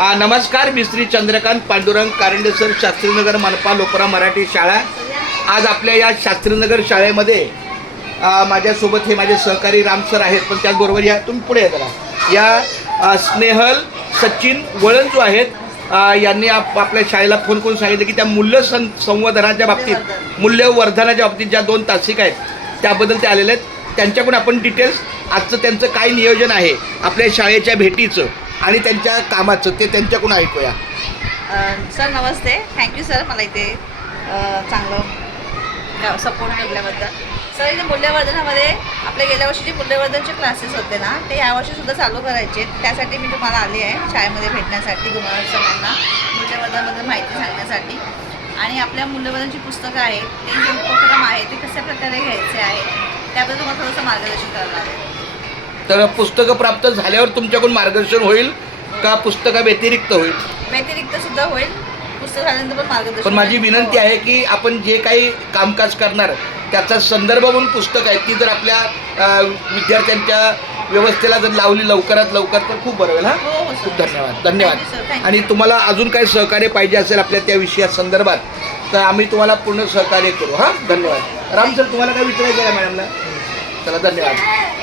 नमस्कार, मी श्री चंद्रकांत पांडुरंग कारंडे सर, शास्त्रीनगर मनपा लोकरा मराठी शाळा। आज आपल्या या शास्त्रीनगर शाळेमध्ये माझ्यासोबत हे माझे सहकारी राम सर आहेत, पण त्याचबरोबर या तुम्ही पुढे जरा या स्नेहल सचिन वळण जो आहेत यांनी आपल्या शाळेला फोन करून सांगितलं की त्या मूल्य संवर्धनाच्या बाबतीत, मूल्यवर्धनाच्या बाबतीत ज्या 2 तासिका आहेत त्याबद्दल ते आलेले आहेत। त्यांच्याकडून आपण डिटेल्स आजचं त्यांचं काय नियोजन आहे आपल्या शाळेच्या भेटीचं आणि त्यांच्या कामाचं ते त्यांच्याकडून ऐकूया। सर नमस्ते, थँक्यू सर मला इथे चांगलं सपोर्ट केल्याबद्दल। सर इथे मूल्यवर्धनामध्ये आपले गेल्या वर्षी जे मूल्यवर्धनचे क्लासेस होते ना ते यावर्षीसुद्धा चालू करायचे, त्यासाठी मी तुम्हाला आली आहे शाळेमध्ये भेटण्यासाठी, तुम्हाला सगळ्यांना मूल्यवर्धनाबद्दल माहिती सांगण्यासाठी। आणि आपल्या मूल्यवर्धनची पुस्तकं आहेत, ते जे उपक्रम आहे ते कशा प्रकारे घ्यायचे आहे त्याबद्दल तुम्हाला थोडंसं मार्गदर्शन करणार आहे। तर पुस्तकं प्राप्त झाल्यावर तुमच्याकडून मार्गदर्शन होईल का पुस्तका व्यतिरिक्त होईल? व्यतिरिक्त सुद्धा होईल, पुस्तक झाल्यानंतर पण मार्गदर्शन। पण माझी विनंती आहे की आपण जे काही कामकाज करणार त्याचा संदर्भ म्हणून पुस्तक आहे ती जर आपल्या विद्यार्थ्यांच्या व्यवस्थेला जर लावली लवकरात लवकर तर खूप बरं होईल। हो खूप धन्यवाद धन्यवाद। आणि तुम्हाला अजून काही सहकार्य पाहिजे असेल आपल्या त्या विषया संदर्भात तर आम्ही तुम्हाला पूर्ण सहकार्य करू। धन्यवाद। राम सर, तुम्हाला काय विचारायचं आहे मॅडमला? चला, धन्यवाद।